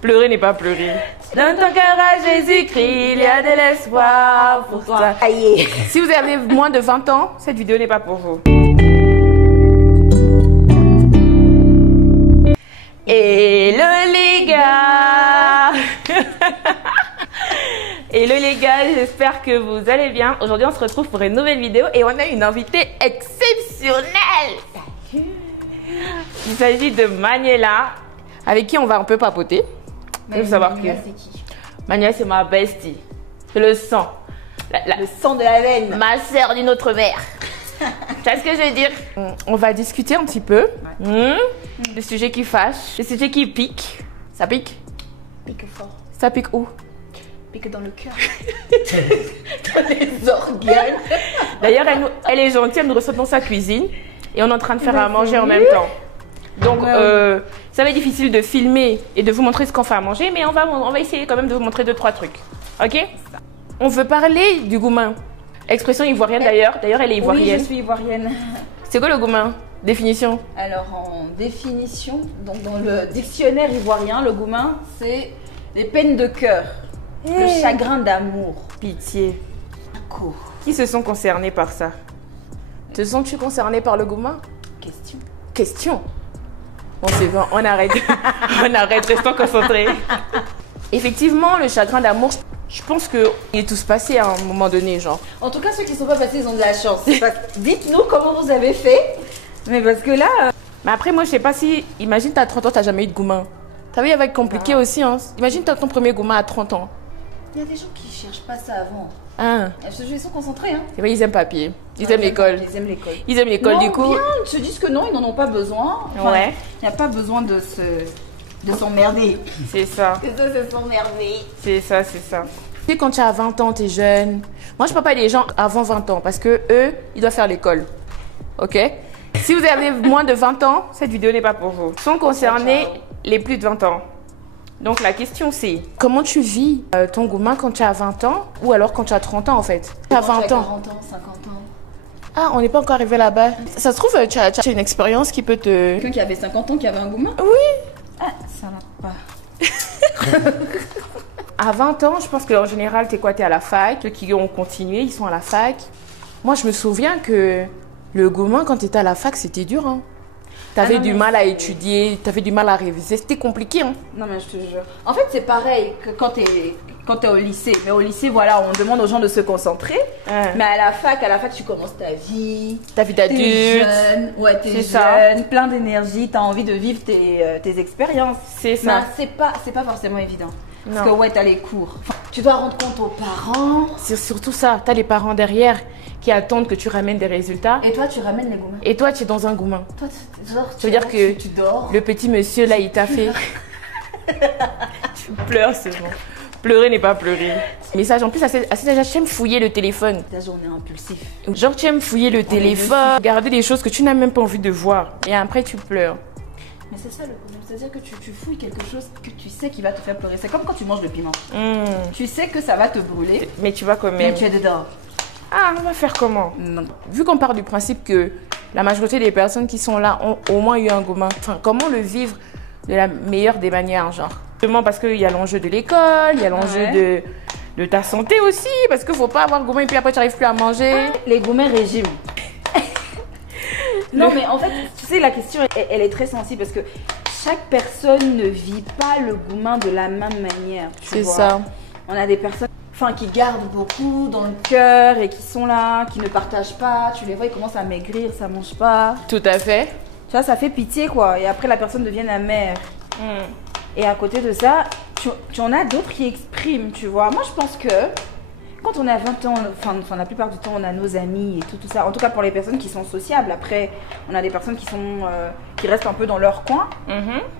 Pleurer n'est pas pleurer. Dans ton cœur à Jésus-Christ, il y a de l'espoir pour toi. Aïe. Si vous avez moins de 20 ans, cette vidéo n'est pas pour vous. Hello les gars. Hello les gars, j'espère que vous allez bien. Aujourd'hui on se retrouve pour une nouvelle vidéo et on a une invitée exceptionnelle. Il s'agit de Manuela, avec qui on va un peu papoter. Il faut savoir que c'est qui? Manuela c'est ma bestie. C'est le sang. Le sang de la veine. Ma sœur d'une autre mère. Tu vois ce que je veux dire? On va discuter un petit peu. Des sujets qui fâchent, des sujets qui piquent. Ça pique? Pique fort. Ça pique où? Pique dans le cœur. Dans les organes. D'ailleurs, elle est gentille, elle nous reçoit dans sa cuisine. Et on est en train de faire à manger en même temps. Donc, ça va être difficile de filmer et de vous montrer ce qu'on fait à manger. Mais on va essayer quand même de vous montrer 2-3 trucs. Ok? On veut parler du goumin. Expression ivoirienne d'ailleurs. D'ailleurs, elle est ivoirienne. Oui, je suis ivoirienne. C'est quoi le goumin? Définition? Alors, en définition, donc dans le dictionnaire ivoirien, le goumin, c'est les peines de cœur, le chagrin d'amour. Pitié. Cool. Qui se sont concernés par ça? Te sens-tu concerné par le goumin? Question. Question. Bon, c'est bon, on arrête. On arrête, restons concentrés. Effectivement, le chagrin d'amour, je pense qu'il est tous passé à un moment donné, genre. En tout cas, ceux qui ne sont pas passés, ils ont de la chance. Dites-nous comment vous avez fait. Mais parce que là... Mais après, moi, je sais pas si... Imagine, t'as 30 ans, t'as jamais eu de goumin. T'as vu, il va être compliqué aussi, hein. Imagine, t'as ton premier goumin à 30 ans. Il y a des gens qui cherchent pas ça avant. Ah. Ils sont concentrés, hein. C'est vrai, ils aiment papier. Ils aiment l'école. Ils aiment l'école. Ils aiment l'école, du coup. Bien, ils se disent que non, ils n'en ont pas besoin. Enfin, ouais. Il n'y a pas besoin de s'emmerder. C'est ça. Que ça, c'est s'emmerder. C'est ça, c'est ça. Tu sais, quand tu as 20 ans, tu es jeune. Moi, je parle pas des gens avant 20 ans parce que eux, ils doivent faire l'école. Ok? Si vous avez moins de 20 ans, cette vidéo n'est pas pour vous. Sont concernés les plus de 20 ans. Donc, la question, c'est comment tu vis ton goumin quand tu as 20 ans ou alors quand tu as 30 ans, en fait? Tu as 20 ans. 40 ans, 50 ans. Ah, on n'est pas encore arrivé là-bas. Ça se trouve, tu as une expérience qui peut te... Quelqu'un qui avait 50 ans, qui avait un goumin? Oui. Ah, ça n'a pas. À 20 ans, je pense qu'en général, t'es quoi? T'es à la fac. Ceux qui ont continué, ils sont à la fac. Moi, je me souviens que le goumin, quand t'étais à la fac, c'était dur, hein. T'avais du mal à étudier, t'avais du mal à réviser. C'était compliqué, hein. Non, mais je te jure. En fait, c'est pareil que quand t'es au lycée. Mais au lycée, voilà, on demande aux gens de se concentrer. Mais à la fac, tu commences ta vie. Ta vie d'adulte. T'es jeune. Ouais, t'es jeune, plein d'énergie. T'as envie de vivre tes expériences. C'est ça. Mais c'est pas forcément évident. Non. Parce que ouais, t'as les cours. Enfin, tu dois rendre compte aux parents. C'est surtout ça. T'as les parents derrière qui attendent que tu ramènes des résultats. Et toi, tu ramènes les goumins. Et toi, tu es dans un goumin. Toi, tu veux dire que tu dors. Le petit monsieur là, il t'a fait. Tu pleures, c'est bon. Pleurer n'est pas pleurer. Message en plus, à cet âge, j'aime fouiller le téléphone. Ta journée impulsif. Genre, tu aimes fouiller le téléphone, regarder des choses que tu n'as même pas envie de voir. Et après, tu pleures. Mais c'est ça le problème, c'est-à-dire que tu fouilles quelque chose que tu sais qui va te faire pleurer. C'est comme quand tu manges le piment. Tu sais que ça va te brûler. Mais tu vas quand même. Mais tu es dedans. Ah, on va faire comment? Non. Vu qu'on part du principe que la majorité des personnes qui sont là ont au moins eu un goumin, enfin, comment le vivre de la meilleure des manières, genre? Justement parce qu'il y a l'enjeu de l'école, il y a l'enjeu de ta santé aussi, parce qu'il ne faut pas avoir le goumin et puis après tu n'arrives plus à manger. Les goumins régime. Non, mais en fait, tu sais, la question, elle est très sensible parce que chaque personne ne vit pas le goumin de la même manière. C'est ça. On a des personnes qui gardent beaucoup dans le cœur et qui sont là, qui ne partagent pas. Tu les vois, ils commencent à maigrir, ça mange pas. Tout à fait. Tu vois, ça fait pitié, quoi. Et après, la personne devient amère. Et à côté de ça, tu en as d'autres qui expriment, tu vois. Moi, je pense que quand on a 20 ans, enfin la plupart du temps, on a nos amis et tout ça. En tout cas, pour les personnes qui sont sociables. Après, on a des personnes qui restent un peu dans leur coin.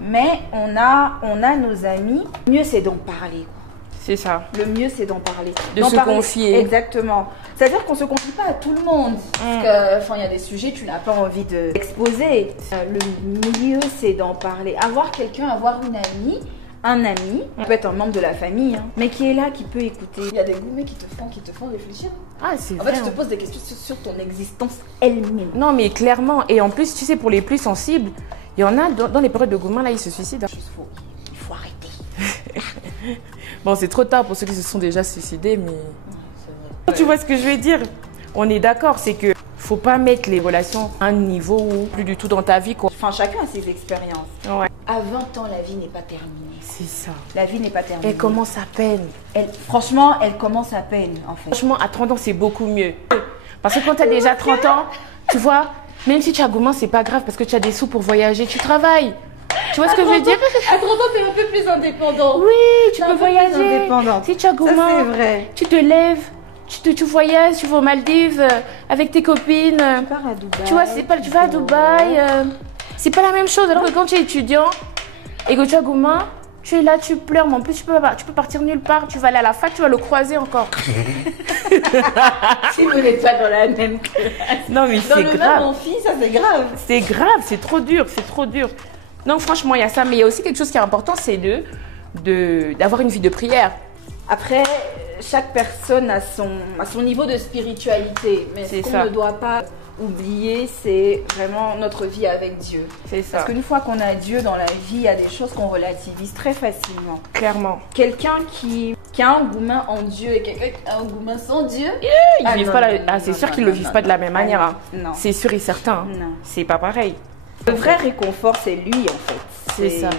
Mais on a nos amis. Mieux, c'est d'en parler, quoi. C'est ça. Le mieux, c'est d'en parler. De se confier. Exactement. C'est-à-dire qu'on ne se confie pas à tout le monde. Parce qu'il y a des sujets que tu n'as pas envie d'exposer. Le mieux, c'est d'en parler. Avoir quelqu'un, avoir une amie, un ami, on peut être un membre de la famille, mais qui est là, qui peut écouter. Il y a des gourmets qui te font réfléchir. Ah, c'est vrai. En fait, tu te poses des questions sur ton existence elle-même. Non, mais clairement. Et en plus, tu sais, pour les plus sensibles, il y en a dans les périodes de goumin, là, ils se suicident. faut arrêter. Bon, c'est trop tard pour ceux qui se sont déjà suicidés, mais... C'est vrai. Tu vois ce que je veux dire? On est d'accord, c'est que faut pas mettre les relations à un niveau où plus du tout dans ta vie, quoi. Enfin, chacun a ses expériences. Ouais, À 20 ans, la vie n'est pas terminée. c'est ça. La vie n'est pas terminée. Elle commence à peine. Franchement, elle commence à peine, en fait. Franchement, à 30 ans, c'est beaucoup mieux. Parce que quand tu as déjà 30 ans, tu vois, même si tu as gourmand, c'est pas grave parce que tu as des sous pour voyager, tu travailles. Tu vois ce que je veux dire? À 30 ans, t'es un peu plus indépendant. Oui, tu T'es un peux peu plus voyager. indépendante. Si tu as Ça, gourmand, c'est vrai. tu te lèves, tu voyages, tu vas aux Maldives avec tes copines. Tu pars à Dubaï. Tu vois, c'est pas, tu vas à Dubaï. C'est pas la même chose. Alors que quand tu es étudiant et que tu as gourmand, tu es là, tu pleures, mais en plus tu peux partir nulle part. Tu vas aller à la fac, tu vas le croiser encore. Si vous n'êtes pas dans la même classe. Non, mais Dans c'est le même grave. amphi, ça c'est grave. C'est grave, c'est trop dur, c'est trop dur. Donc franchement, il y a ça, mais il y a aussi quelque chose qui est important, c'est d'avoir une vie de prière. Après, chaque personne a son niveau de spiritualité. Mais C'est ce qu'on ça. ne doit pas oublier, c'est vraiment notre vie avec Dieu. C'est ça, Parce qu'une fois qu'on a Dieu dans la vie, il y a des choses qu'on relativise très facilement. clairement. Quelqu'un qui a un gourmand en Dieu et quelqu'un qui a un gourmand sans Dieu, Ils vivent pas c'est sûr qu'ils ne le vivent pas de la même manière. Hein. Non. C'est sûr et certain. hein. Non. C'est pas pareil. Le vrai réconfort, c'est lui en fait. C'est ça.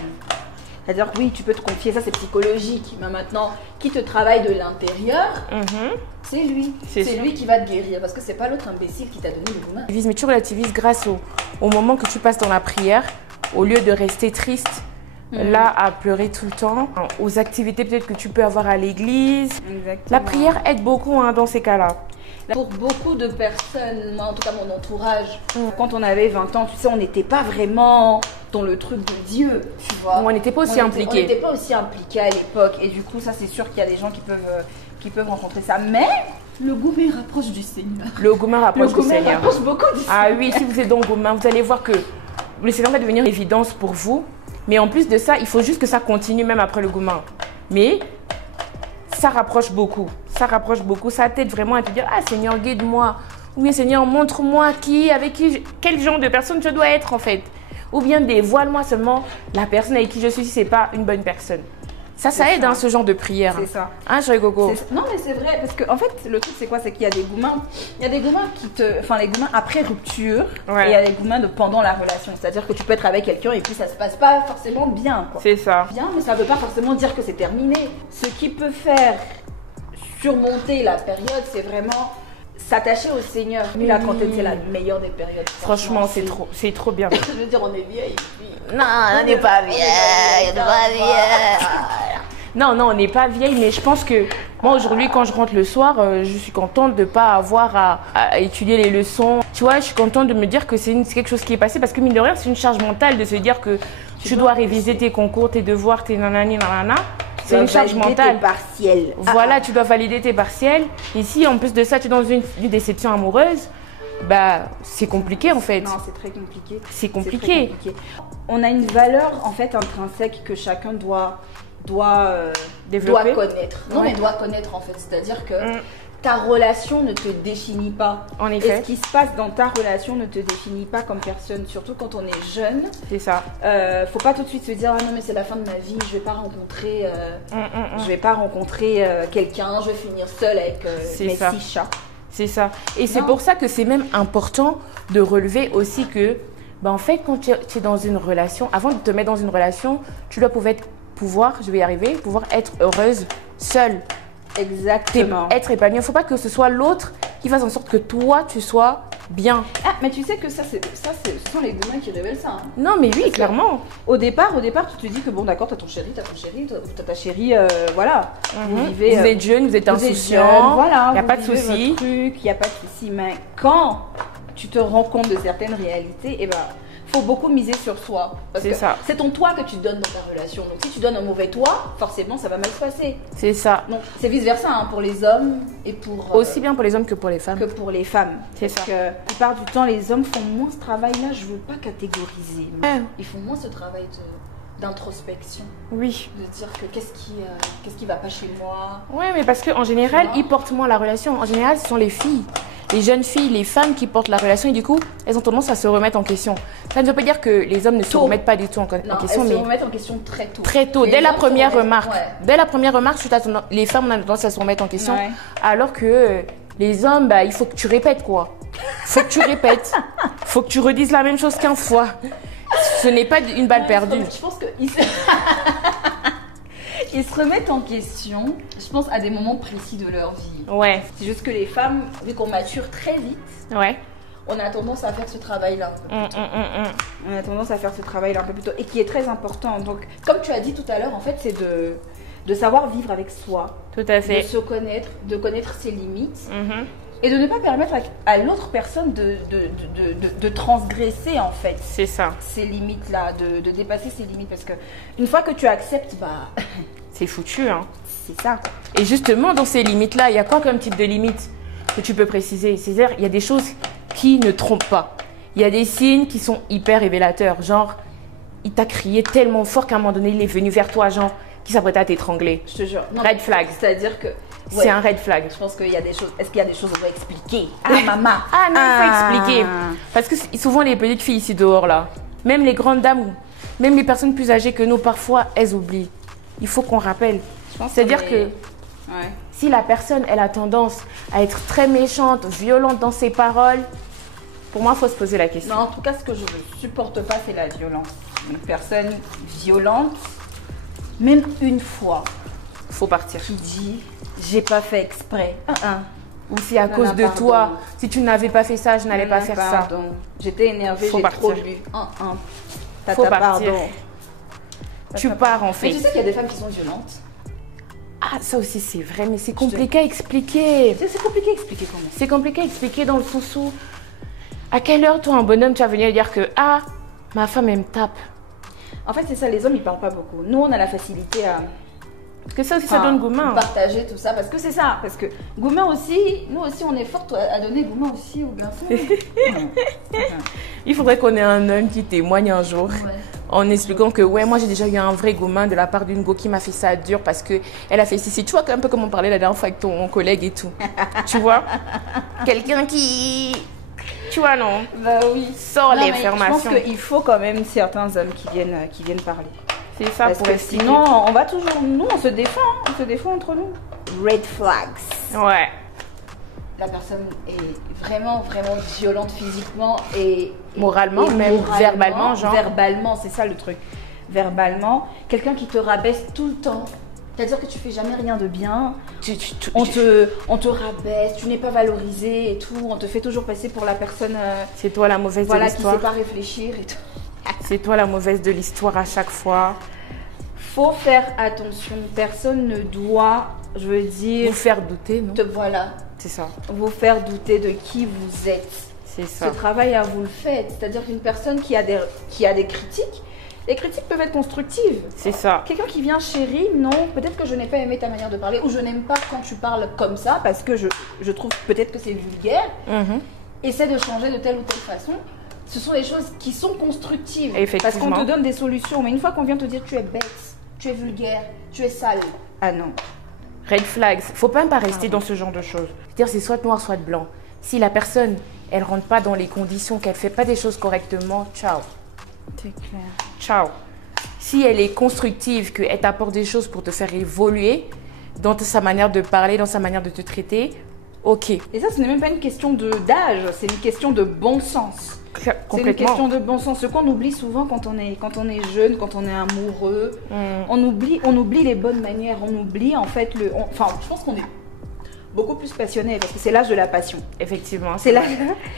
C'est-à-dire que oui, tu peux te confier, ça c'est psychologique. Mais maintenant, qui te travaille de l'intérieur, c'est lui. C'est C'est sûr. lui qui va te guérir parce que c'est pas l'autre imbécile qui t'a donné le gourmand. Mais tu relativises grâce au moment que tu passes dans la prière, au lieu de rester triste, là à pleurer tout le temps, aux activités peut-être que tu peux avoir à l'église. Exactement. La prière aide beaucoup hein, dans ces cas-là. Pour beaucoup de personnes, moi en tout cas mon entourage, quand on avait 20 ans, tu sais, on n'était pas vraiment dans le truc de Dieu, tu vois. On n'était pas aussi impliqués. On n'était pas aussi impliqués à l'époque. Et du coup, ça c'est sûr qu'il y a des gens qui peuvent rencontrer ça. Mais le gourmet rapproche du Seigneur. Le gourmand rapproche du Seigneur. rapproche beaucoup du Ah Seigneur. oui, si vous êtes dans le gourmand, vous allez voir que le Seigneur va devenir une évidence pour vous. Mais en plus de ça, il faut juste que ça continue même après le gourmand. Mais ça rapproche beaucoup. Ça rapproche beaucoup. Ça t'aide vraiment à te dire, ah Seigneur, guide-moi. Ou bien Seigneur, montre-moi quel genre de personne je dois être en fait. Ou bien dévoile-moi seulement la personne avec qui je suis si ce n'est pas une bonne personne. Ça aide hein, ce genre de prière. C'est ça. Hein, chérie Coco? Non mais c'est vrai parce que en fait le truc c'est quoi, c'est qu'il y a des gourmands, les gourmands après rupture, Ouais. et il y a les gourmands de pendant la relation, c'est-à-dire que tu peux être avec quelqu'un et puis ça se passe pas forcément bien quoi. C'est ça. Bien, mais ça veut pas forcément dire que c'est terminé. Ce qui peut faire surmonter la période, c'est vraiment s'attacher au Seigneur. Puis la trentaine, c'est la meilleure des périodes. Franchement, c'est trop bien. Je veux dire, on est vieille. Non, on n'est pas vieille, on n'est pas vieille. Non, on n'est pas vieille, mais je pense que moi aujourd'hui, quand je rentre le soir, je suis contente de ne pas avoir à étudier les leçons. Tu vois, je suis contente de me dire que c'est quelque chose qui est passé parce que mine de rien, c'est une charge mentale de se dire que tu dois réviser tes concours, tes devoirs, tes nanani, nanana. C'est une charge mentale. Partielle. Voilà, tu dois valider tes partiels. Et si en plus de ça, tu es dans une déception amoureuse, bah c'est compliqué en fait. Non, c'est très compliqué. C'est C'est compliqué. très compliqué. On a une valeur en fait intrinsèque que chacun doit Développer. connaître. Non, Ouais. mais doit connaître en fait. C'est-à-dire que ta relation ne te définit pas. En Et effet, ce qui se passe dans ta relation ne te définit pas comme personne. Surtout quand on est jeune. c'est ça. Faut pas tout de suite se dire ah non mais c'est la fin de ma vie, je vais pas rencontrer quelqu'un, je vais finir seule avec C'est mes ça. 6 chats. C'est ça. Et c'est Non. pour ça que c'est même important de relever aussi que, bah en fait, quand tu es dans une relation, avant de te mettre dans une relation, tu dois pouvoir être heureuse seule. Exactement. Être épanouie. Il ne faut pas que ce soit l'autre qui fasse en sorte que toi, tu sois bien. Ah mais tu sais que ce sont les gourmands qui révèlent ça. Hein. Non, mais oui, clairement. Au départ, tu te dis que bon d'accord, t'as ta chérie, voilà. Vous vivez, Vous êtes jeune, vous êtes vous êtes insouciant. jeune, voilà. Il n'y a vous pas de vivez souci. votre truc, il n'y a pas de souci. Mais quand tu te rends compte de certaines réalités, eh ben, faut beaucoup miser sur soi. Parce C'est que ça. c'est ton toi que tu donnes dans ta relation. Donc si tu donnes un mauvais toi, forcément ça va mal se passer. C'est ça. Donc c'est vice versa hein, pour les hommes et pour Aussi bien pour les hommes que pour les femmes. que pour les femmes. C'est Parce ça. que la plupart du temps, les hommes font moins ce travail-là. Je veux pas catégoriser. Mais Ouais. ils font moins ce travail d'introspection. Oui. De dire que qu'est-ce qui va pas chez moi. Ouais, mais parce qu'en général, ils portent moins la relation. En général, ce sont les filles, les jeunes filles, les femmes qui portent la relation et du coup, elles ont tendance à se remettre en question. Ça ne veut pas dire que les hommes ne se remettent pas du tout en question, elles mais se remettent en question très tôt. Très tôt, Les dès la hommes première se remettent- remarque. ouais. Dès la première remarque, les femmes ont tendance à se remettre en question, Ouais. alors que les hommes, bah, il faut que tu répètes quoi. Faut que tu répètes. Faut que tu redises la même chose 15 fois. Ce n'est pas une balle perdue. Je pense qu'ils se... ils se remettent en question, je pense, à des moments précis de leur vie. Ouais, C'est juste que les femmes, vu qu'on mature très vite, ouais. on a tendance à faire ce travail-là. On a tendance à faire ce travail-là un peu plus tôt et qui est très important. Donc, comme tu as dit tout à l'heure, en fait, c'est de savoir vivre avec soi, Tout à de fait. se connaître, de connaître ses limites Mhm. et de ne pas permettre à l'autre personne de transgresser, en fait, C'est ça. ces limites-là, de dépasser ces limites. Parce que une fois que tu acceptes, bah, C'est foutu, hein. c'est ça, quoi. Et justement, dans ces limites-là, il y a quoi comme type de limites que tu peux préciser? C'est-à-dire, il y a des choses qui ne trompent pas. Il y a des signes qui sont hyper révélateurs. Genre, il t'a crié tellement fort qu'à un moment donné, il est venu vers toi, genre, qui s'apprêtait à t'étrangler. Je te jure. Non, Red mais flag. C'est-à-dire que... C'est ouais, un red flag. je pense qu'il y a des choses... Est-ce qu'il y a des choses qu'on doit expliquer? Ah, maman. Ah non, il faut expliquer. Parce que souvent, les petites filles ici dehors, là, même les grandes dames, même les personnes plus âgées que nous, parfois, elles oublient. Il faut qu'on rappelle. Je pense C'est-à-dire qu'on que est- Ouais. si la personne, elle a tendance à être très méchante, violente dans ses paroles, pour moi, il faut se poser la question. Non, en tout cas, ce que je ne supporte pas, c'est la violence. Une personne violente, même une fois, Faut partir. qui dit « j'ai pas fait exprès ». Ou si à Non, cause non, de pardon. toi, si tu n'avais pas fait ça, je n'allais pas faire ça. Pardon. J'étais énervée, Faut j'ai trop partir. bu. Faut Tata, partir. pardon. Tu pars en Mais fait. tu sais qu'il y a des femmes qui sont violentes. Ah, ça aussi, c'est vrai, mais c'est compliqué à expliquer. C'est compliqué à expliquer quand même. C'est compliqué à expliquer dans le sens où, à quelle heure, toi, un bonhomme, tu vas venir dire que, ah, ma femme, elle me tape. En fait, c'est ça, les hommes, ils parlent pas beaucoup. Nous, on a la facilité à... Parce que ça aussi, ça donne gourmand. Partager tout ça, parce que c'est ça. Parce que gourmand aussi, nous aussi, on est forte à donner gourmand aussi aux garçons. Il faudrait qu'on ait un homme qui témoigne un jour. Ouais. En expliquant que ouais, moi j'ai déjà eu un vrai gourmand de la part d'une go qui m'a fait ça dur parce que elle a fait ceci. Tu vois un peu comme on parlait la dernière fois avec ton collègue et tout. Tu vois, quelqu'un qui, tu vois non, Bah oui. sort Non, mais l'information. Je pense qu'il faut quand même certains hommes qui viennent parler. C'est ça Parce pour que expliquer. sinon, on va toujours... Nous, on se défend. Hein. On se défend entre nous. Red flags. Ouais. La personne est vraiment, vraiment violente physiquement et... Moralement, même verbalement, genre. Verbalement, c'est ça le truc. Verbalement. Quelqu'un qui te rabaisse tout le temps. C'est-à-dire que tu fais jamais rien de bien. On te rabaisse, tu n'es pas valorisé et tout. On te fait toujours passer pour la personne C'est toi la mauvaise voilà, de qui ne l'histoire. sait pas réfléchir et tout. C'est toi la mauvaise de l'histoire à chaque fois. Faut faire attention. Personne ne doit, je veux dire, Vous faire douter, non? voilà, C'est ça. vous faire douter de qui vous êtes. C'est Ce ça. travail, à vous le faites. C'est-à-dire qu'une personne qui a des critiques, les critiques peuvent être constructives. C'est ça. Quelqu'un qui vient, chérie, non, peut-être que je n'ai pas aimé ta manière de parler ou je n'aime pas quand tu parles comme ça parce que je trouve peut-être que c'est vulgaire. Mhm. Essaie de changer de telle ou telle façon. Ce sont des choses qui sont constructives. Effectivement. Parce qu'on te donne des solutions. Mais une fois qu'on vient te dire tu es bête, tu es vulgaire, tu es sale. Ah non. Red flags. Faut même pas rester dans ce genre de choses. C'est-à-dire c'est soit noir, soit blanc. Si la personne, elle rentre pas dans les conditions, qu'elle fait pas des choses correctement, ciao. C'est clair. Ciao. Si elle est constructive, qu'elle t'apporte des choses pour te faire évoluer dans sa manière de parler, dans sa manière de te traiter, ok. Et ça, ce n'est même pas une question d'âge, c'est une question de bon sens. C'est une Complètement. question de bon sens. Ce qu'on oublie souvent quand on est jeune, quand on est amoureux, on oublie les bonnes manières, on oublie en fait enfin, je pense qu'on est beaucoup plus passionné parce que c'est l'âge de la passion. Effectivement. C'est l'âge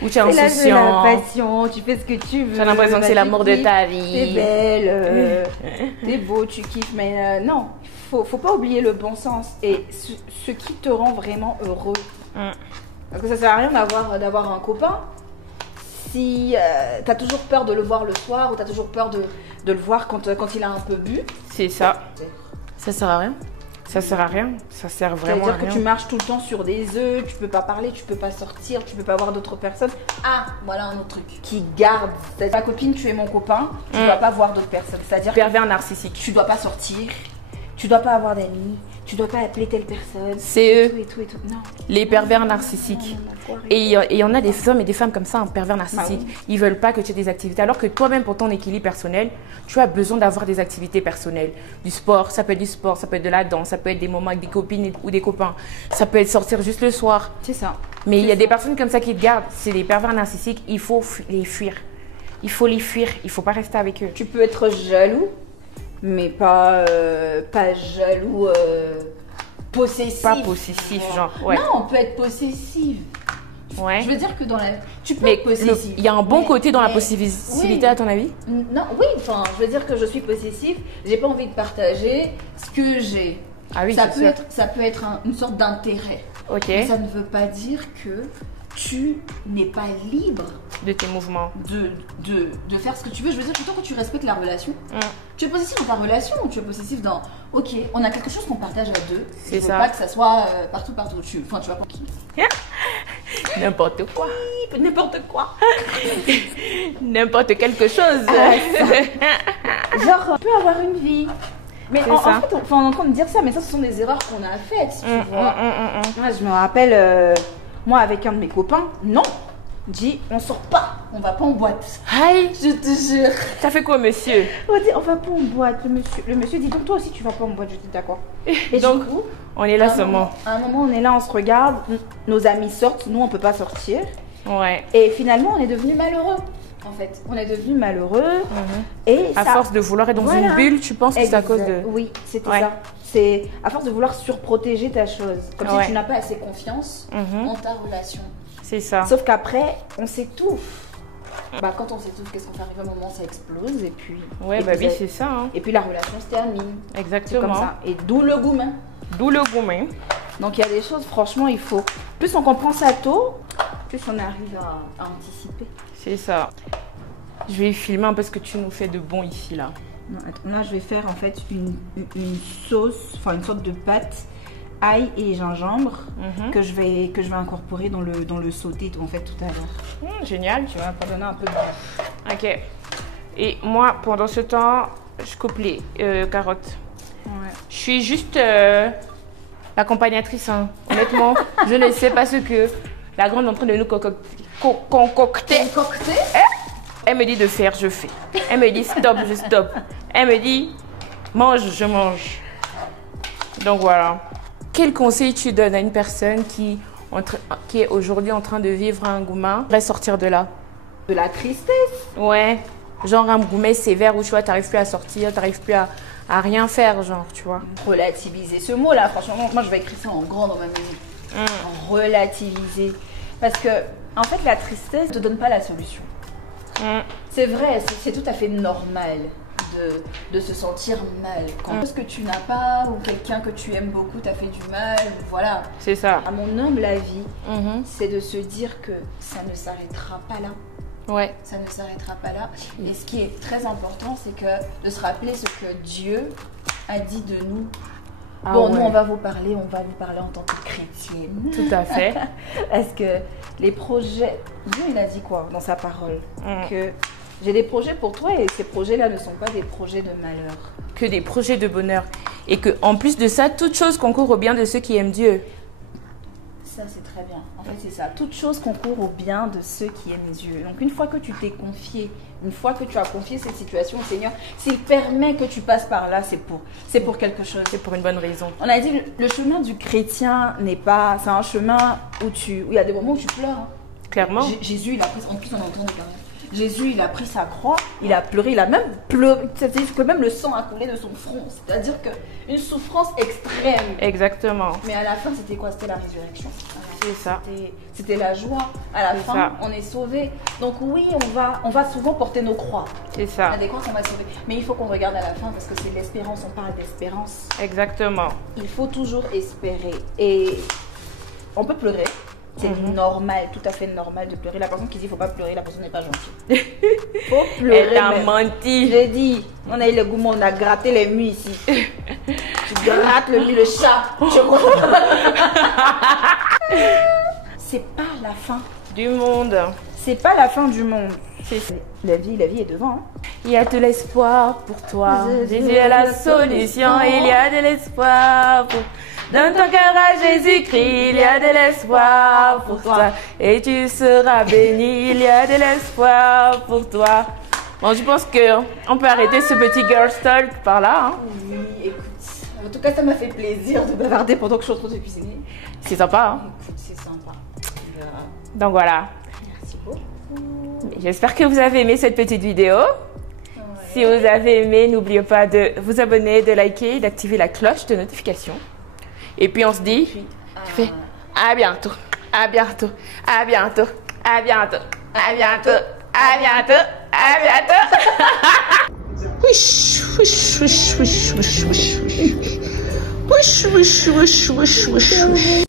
Où tu es c'est l'âge de la insouciant. passion, tu fais ce que tu veux. Tu as l'impression que c'est l'amour de ta T'es vie. belle, t'es beau, tu kiffes, mais non, faut pas oublier le bon sens et ce qui te rend vraiment heureux. Parce que ça sert à rien d'avoir un copain si t'as toujours peur de le voir le soir ou t'as toujours peur de le voir quand il a un peu bu. C'est ça. Ça sert à rien. Ça sert à rien. Ça sert vraiment à C'est-à-dire rien. que tu marches tout le temps sur des œufs, tu peux pas parler, tu peux pas sortir, tu peux pas voir d'autres personnes. Ah, voilà un autre truc. Qui garde. C'est ma copine, tu es mon copain, tu dois pas voir d'autres personnes. C'est-à-dire que Pervers narcissique. tu dois pas sortir, tu dois pas avoir d'amis, tu dois pas appeler telle personne. C'est eux. Et tout, et tout. Non. Les pervers narcissiques. Et il y en a des hommes et des femmes comme ça, un pervers narcissique. Bah oui. Ils veulent pas que tu aies des activités. Alors que toi-même, pour ton équilibre personnel, tu as besoin d'avoir des activités personnelles. Du sport, ça peut être du sport, ça peut être de la danse, ça peut être des moments avec des copines ou des copains. Ça peut être sortir juste le soir. C'est ça. Mais il y a des personnes comme ça qui te gardent. C'est des pervers narcissiques. Il faut les fuir. Il faut les fuir. Il faut pas rester avec eux. Tu peux être jaloux, mais pas jaloux possessif. Pas possessif, genre. Ouais. Non, on peut être possessif. Ouais. Je veux dire que dans la... Tu peux Mais être possessif. il y a un bon côté dans la mais- possessivité, oui. à ton avis? Non, oui, enfin, je veux dire que je suis possessif, j'ai pas envie de partager ce que j'ai. Ah oui, ça, c'est peut sûr. être, ça peut être une sorte d'intérêt. Ok. Mais ça ne veut pas dire que tu n'es pas libre De tes mouvements. de faire ce que tu veux. Je veux dire que tant que tu respectes la relation, Mm. tu es possessif dans ta relation ou tu es possessif dans ok, on a quelque chose qu'on partage à deux. C'est je veux ça. pas que ça soit partout. Tu vois pas qui. N'importe quoi. N'importe quoi. N'importe quelque chose. Genre, on peut avoir une vie. Mais C'est en ça. fait, on est en train de dire ça, mais ça, ce sont des erreurs qu'on a faites, tu vois. mm. Moi, je me rappelle, moi, avec un de mes copains, non, dit, on sort pas, on va pas en boîte. Aïe, Je te jure. ça fait quoi, monsieur? On dit, on va pas en boîte. Le monsieur dit, donc toi aussi, tu vas pas en boîte. Je dis, d'accord. Et Donc, du coup, on est là à un seulement. moment- à un moment, on est là, on se regarde, nos amis sortent, nous, on peut pas sortir. Ouais. Et finalement, on est devenus malheureux. En fait, on est devenus malheureux. Et À ça... force de vouloir être dans Voilà. une bulle, tu penses que c'est à cause de... Oui, c'était Ouais. ça. C'est à force de vouloir surprotéger ta chose. Comme Ouais. si tu n'as pas assez confiance Mhm. en ta relation. C'est ça. Sauf qu'après, on s'étouffe. Bah, quand on s'étouffe, qu'est-ce qu'on fait? Arrive un moment, ça explose et puis. Ouais, et bah puis, oui, c'est ça. Hein. et puis la relation se termine. C'est Exactement. comme ça. Et d'où le goût, hein. D'où le gourmet. Donc il y a des choses, franchement, il faut. Plus on comprend ça tôt, plus on arrive à anticiper. C'est ça. Je vais filmer un peu ce que tu nous fais de bon ici, là. Non, attends, là, je vais faire en fait une sauce, enfin une sorte de pâte, ail et gingembre Mhm. que je vais incorporer dans le sauté en fait tout à l'heure. Génial. Tu vois, pour donner un peu de goût. Ok. Et moi, pendant ce temps, je coupe les carottes. Ouais. Je suis juste l'accompagnatrice. Hein. Honnêtement, je ne sais pas ce que la grande est en train de nous concocter. Concocté. Elle me dit de faire, je fais. Elle me dit stop, je stop. Elle me dit mange, je mange. Donc voilà. Quel conseil tu donnes à une personne qui est aujourd'hui en train de vivre un engouement, pourrait sortir de là? De la tristesse. Ouais. Genre un engouement sévère où tu vois, t'arrives plus à sortir, t'arrives plus à rien faire, genre, tu vois. Relativiser ce mot là, franchement, moi je vais écrire ça en grand dans ma minute. Relativiser. Parce que en fait la tristesse ne te donne pas la solution. C'est vrai, c'est tout à fait normal de se sentir mal. Quand ce que tu n'as pas ou quelqu'un que tu aimes beaucoup t'a fait du mal, voilà. C'est ça. À mon humble avis, Mhm. c'est de se dire que ça ne s'arrêtera pas là. Ouais. Ça ne s'arrêtera pas là. Et ce qui est très important, c'est que de se rappeler ce que Dieu a dit de nous. Ah Bon, nous, ouais. on va vous parler en tant que chrétienne. Tout à fait. Parce que les projets, Dieu il a dit quoi dans sa parole? Mm. Que j'ai des projets pour toi et ces projets-là ne sont pas des projets de malheur. Que des projets de bonheur. Et que en plus de ça, toute chose concourt au bien de ceux qui aiment Dieu. Ça c'est très bien. En fait c'est ça. Toute chose concourt au bien de ceux qui aiment Dieu. Donc une fois que tu t'es confié, une fois que tu as confié cette situation au Seigneur, s'il permet que tu passes par là, c'est pour quelque chose. C'est pour une bonne raison. On a dit le chemin du chrétien n'est pas, c'est un chemin où il y a des moments où tu pleures. Hein. Clairement. Jésus, il a pris, en plus on entend quand même. Jésus, il a pris sa croix, il a pleuré, il a même pleuré, c'est-à-dire que même le sang a coulé de son front. C'est-à-dire qu'une souffrance extrême. Exactement. Mais à la fin, c'était quoi? C'était la résurrection. C'est ça. C'était la joie. À la C'est fin, ça. on est sauvé. Donc oui, on va souvent porter nos croix. C'est On ça. a des croix qu'on va sauver. Mais il faut qu'on regarde à la fin parce que c'est l'espérance, on parle d'espérance. Exactement. Il faut toujours espérer. Et on peut pleurer, C'est normal, tout à fait normal de pleurer. La personne qui dit faut pas pleurer, la personne n'est pas gentille. Faut pleurer. Elle t'a menti. J'ai dit, on a eu le gourmand, on a gratté les murs ici. Tu grattes le mur, le chat. Tu comprends? C'est pas la fin du monde. C'est pas la fin du monde. La vie est devant. Hein. Il y a de l'espoir pour toi. Jésus est la solution. Il y a de l'espoir pour... Dans ton cœur à Jésus-Christ, il y a de l'espoir pour toi. Et tu seras béni. Il y a de l'espoir pour toi. Bon, je pense qu'on peut arrêter ce petit girl talk par là. Hein. Oui, écoute. En tout cas, ça m'a fait plaisir de bavarder pendant que je suis en train de cuisiner. C'est sympa. Hein. Écoute, c'est sympa. Donc voilà. Merci beaucoup. J'espère que vous avez aimé cette petite vidéo. Ouais. Si vous avez aimé, n'oubliez pas de vous abonner, de liker, d'activer la cloche de notification. Et puis on se dit, à bientôt, à bientôt, à bientôt, à bientôt, à bientôt, à bientôt, à bientôt. Wish, wish, wish, wish, wish, wish, wish, wish, wish, wish, wish, wish.